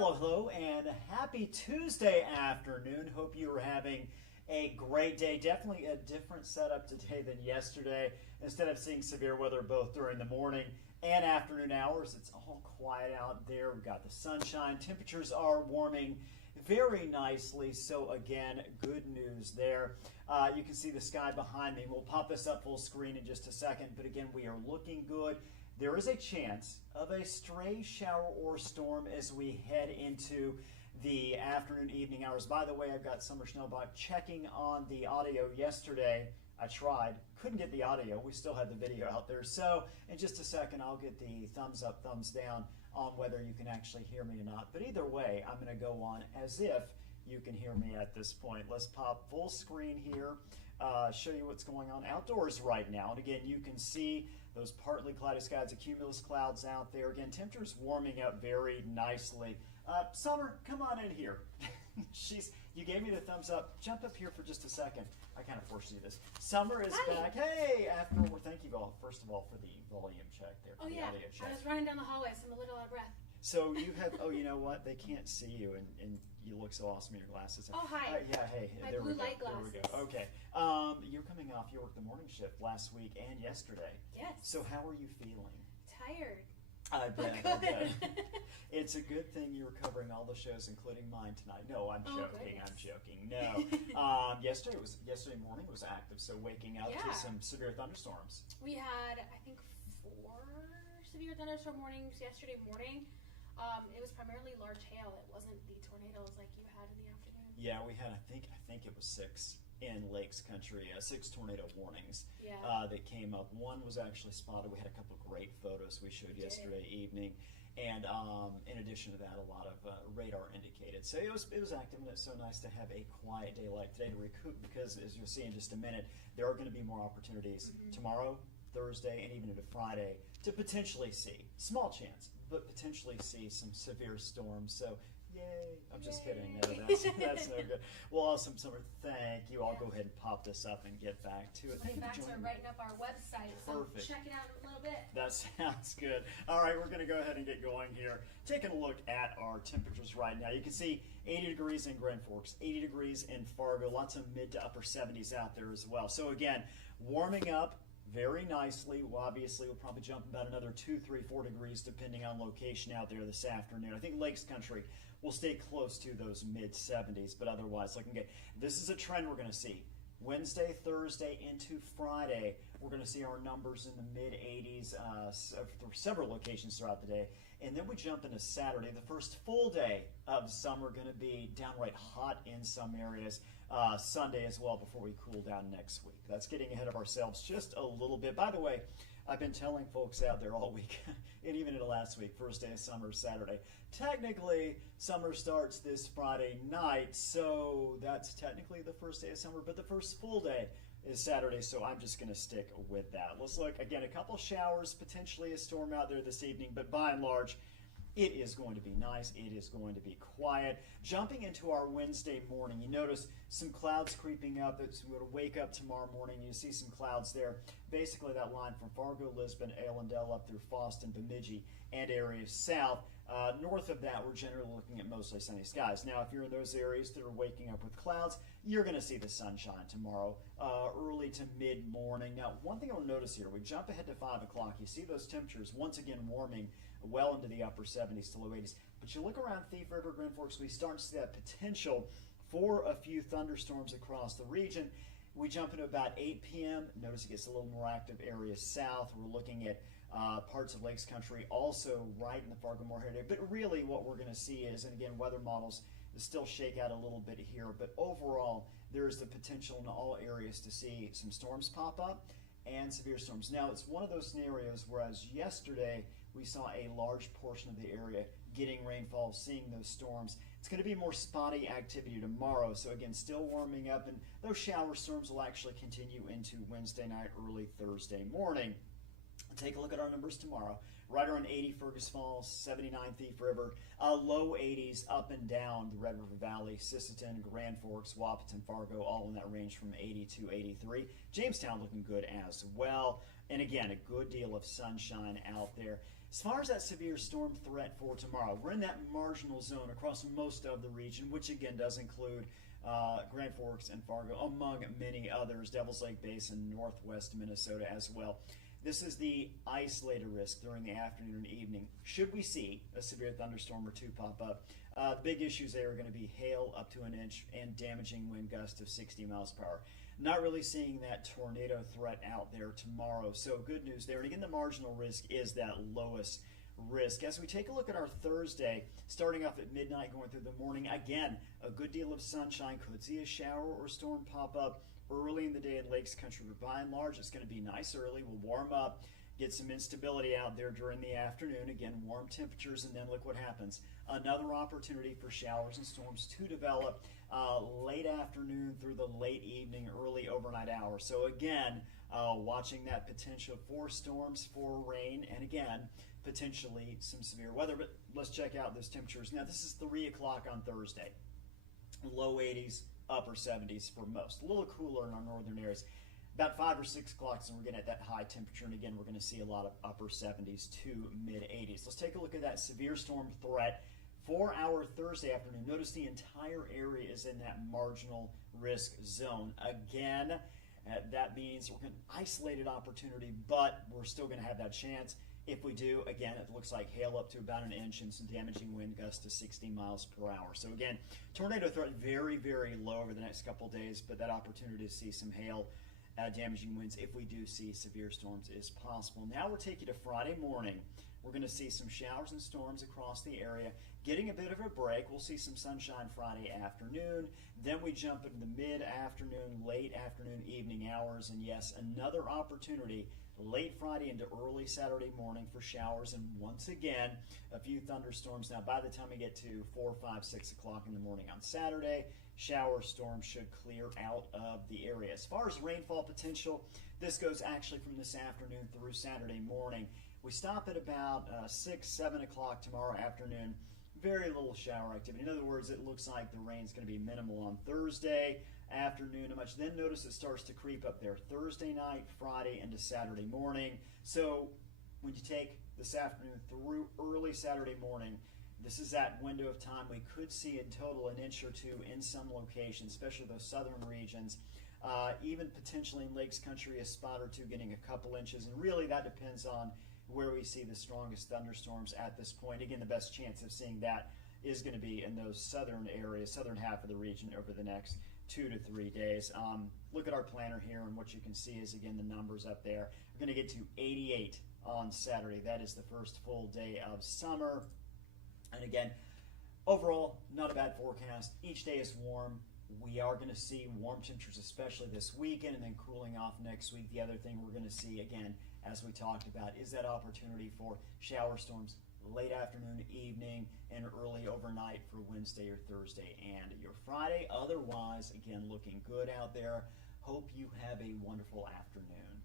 Hello, hello, and happy Tuesday afternoon. Hope you are having a great day. Definitely a different setup today than yesterday. Instead of seeing severe weather both during the morning and afternoon hours, it's all quiet out there. We've got the sunshine. Temperatures are warming very nicely. So again, good news there. You can see the sky behind me. We'll pop this up full screen in just a second. But again, we are looking good. There is a chance of a stray shower or storm as we head into the afternoon, evening hours. By the way, I've got Summer Schnellbach checking on the audio yesterday. I tried, couldn't get the audio. We still had the video out there. So in just a second, I'll get the thumbs up, thumbs down on whether you can actually hear me or not. But either way, I'm going to go on as if you can hear me at this point. Let's pop full screen here, show you what's going on outdoors right now. And again, you can see those partly cloudy skies, the cumulus clouds out there. Again, temperatures warming up very nicely. Summer, come on in here. You gave me the thumbs up. Jump up here for just a second. I kind of forced you to do this. Summer is back. Hey, thank you all, first of all, for the volume check there. Oh, yeah. I was running down the hallway, so I'm a little out of breath. So you have, you know what? They can't see you, and you look so awesome in your glasses. Oh, hi. Yeah, hey. My there blue we go. light glasses. There we go. Okay. You're coming off, you worked the morning shift last week and yesterday. Yes. So how are you feeling? Tired. I bet. It's a good thing you're covering all the shows, including mine tonight. No, I'm joking. Goodness. I'm joking. No. Yesterday morning was active, so waking up to some severe thunderstorms. We had, I think, 4 severe thunderstorm mornings yesterday morning. It was primarily large hail. It wasn't the tornadoes like you had in the afternoon. Yeah, we had, I think it was 6 in Lakes Country, 6 tornado warnings that came up. One was actually spotted. We had a couple of great photos we showed yesterday evening. And in addition to that, a lot of radar indicated. So it was active, and it's so nice to have a quiet day like today to recoup, because as you'll see in just a minute, there are going to be more opportunities tomorrow, Thursday, and even into Friday to potentially see, small chance, but potentially see some severe storms. So yay. I'm just kidding. No, that's no good. Well, awesome, Summer. Thank you. I'll go ahead and pop this up and get back to it. We'll get back to writing up our website, so Perfect. Check it out in a little bit. That sounds good. All right, we're going to go ahead and get going here. Taking a look at our temperatures right now. You can see 80 degrees in Grand Forks, 80 degrees in Fargo, lots of mid to upper 70s out there as well. So again, warming up very nicely. Well, obviously, we'll probably jump about another 2, 3, 4 degrees depending on location out there this afternoon. I think Lakes Country will stay close to those mid 70s, but otherwise looking good. This is a trend we're going to see. Wednesday, Thursday, into Friday, we're going to see our numbers in the mid 80s for several locations throughout the day. And then we jump into Saturday, the first full day of summer, going to be downright hot in some areas. Sunday as well before we cool down next week. That's getting ahead of ourselves just a little bit. By the way, I've been telling folks out there all week, and even into last week, first day of summer, Saturday. Technically, summer starts this Friday night, so that's technically the first day of summer, but the first full day is Saturday, so I'm just going to stick with that. Let's look, again, a couple showers, potentially a storm out there this evening, but by and large, it is going to be nice. It is going to be quiet. Jumping into our Wednesday morning, you notice some clouds creeping up. It's going to wake up tomorrow morning. You see some clouds there. Basically, that line from Fargo, Lisbon, Allendale up through Foston, Bemidji, and areas south. North of that, we're generally looking at mostly sunny skies. Now, if you're in those areas that are waking up with clouds, you're going to see the sunshine tomorrow, early to mid-morning. Now, one thing you'll notice here, we jump ahead to 5 o'clock. You see those temperatures once again warming well into the upper 70s to low 80s. But you look around Thief River, Grand Forks, we start to see that potential for a few thunderstorms across the region. We jump into about 8 p.m. Notice it gets a little more active areas south. We're looking at parts of Lakes Country, also right in the Fargo-Moorhead area. But really what we're going to see is, and again, weather models still shake out a little bit here, but overall there is the potential in all areas to see some storms pop up and severe storms. Now, it's one of those scenarios whereas yesterday we saw a large portion of the area getting rainfall, seeing those storms. It's going to be more spotty activity tomorrow. So again, still warming up, and those shower storms will actually continue into Wednesday night, early Thursday morning. Take a look at our numbers tomorrow. Right around 80 Fergus Falls, 79 Thief River, low 80s up and down the Red River Valley, Sisseton, Grand Forks, Wahpeton, Fargo, all in that range from 80 to 83. Jamestown looking good as well. And again, a good deal of sunshine out there. As far as that severe storm threat for tomorrow, we're in that marginal zone across most of the region, which again does include Grand Forks and Fargo, among many others, Devils Lake Basin, northwest Minnesota as well. This is the isolated risk during the afternoon and evening. Should we see a severe thunderstorm or two pop up, the big issues there are going to be hail up to an inch and damaging wind gusts of 60 miles per hour. Not really seeing that tornado threat out there tomorrow, so good news there. And again, the marginal risk is that lowest risk. As we take a look at our Thursday, starting off at midnight, going through the morning, again, a good deal of sunshine. Could see a shower or storm pop up early in the day in Lakes Country, but by and large, it's going to be nice early. We'll warm up, get some instability out there during the afternoon. Again, warm temperatures, and then look what happens. Another opportunity for showers and storms to develop late afternoon through the late evening, early overnight hours. So again, watching that potential for storms, for rain, and again, potentially some severe weather. But let's check out those temperatures. Now, this is 3 o'clock on Thursday. Low 80s, upper 70s for most. A little cooler in our northern areas. About 5 or 6 o'clock, so we're getting at that high temperature, and again, we're going to see a lot of upper 70s to mid 80s. Let's take a look at that severe storm threat for our Thursday afternoon. Notice the entire area is in that marginal risk zone. Again, that means we're going to isolated opportunity, but we're still going to have that chance. If we do, again, it looks like hail up to about an inch and some damaging wind gusts to 60 miles per hour. So again, tornado threat very, very low over the next couple of days, but that opportunity to see some hail, damaging winds, if we do see severe storms, is possible. Now we're taking to Friday morning. We're going to see some showers and storms across the area, getting a bit of a break. We'll see some sunshine Friday afternoon. Then we jump into the mid-afternoon, late afternoon, evening hours, and yes, another opportunity late Friday into early Saturday morning for showers, and once again, a few thunderstorms. Now, by the time we get to 4, 5, 6 o'clock in the morning on Saturday, shower storms should clear out of the area. As far as rainfall potential, this goes actually from this afternoon through Saturday morning. We stop at about 6, 7 o'clock tomorrow afternoon. Very little shower activity. In other words, it looks like the rain's going to be minimal on Thursday afternoon and much. Then notice it starts to creep up there Thursday night, Friday, into Saturday morning. So when you take this afternoon through early Saturday morning, this is that window of time we could see in total an inch or two in some locations, especially those southern regions. Even potentially in Lakes Country, a spot or two getting a couple inches, and really that depends on where we see the strongest thunderstorms at this point. Again, the best chance of seeing that is going to be in those southern areas, southern half of the region over the next 2 to 3 days. Look at our planner here, and what you can see is, again, the numbers up there. We're going to get to 88 on Saturday. That is the first full day of summer. And again, overall, not a bad forecast. Each day is warm. We are going to see warm temperatures, especially this weekend, and then cooling off next week. The other thing we're going to see, again, as we talked about, is that opportunity for shower storms late afternoon, evening, and early overnight for Wednesday or Thursday and your Friday. Otherwise, again, looking good out there. Hope you have a wonderful afternoon.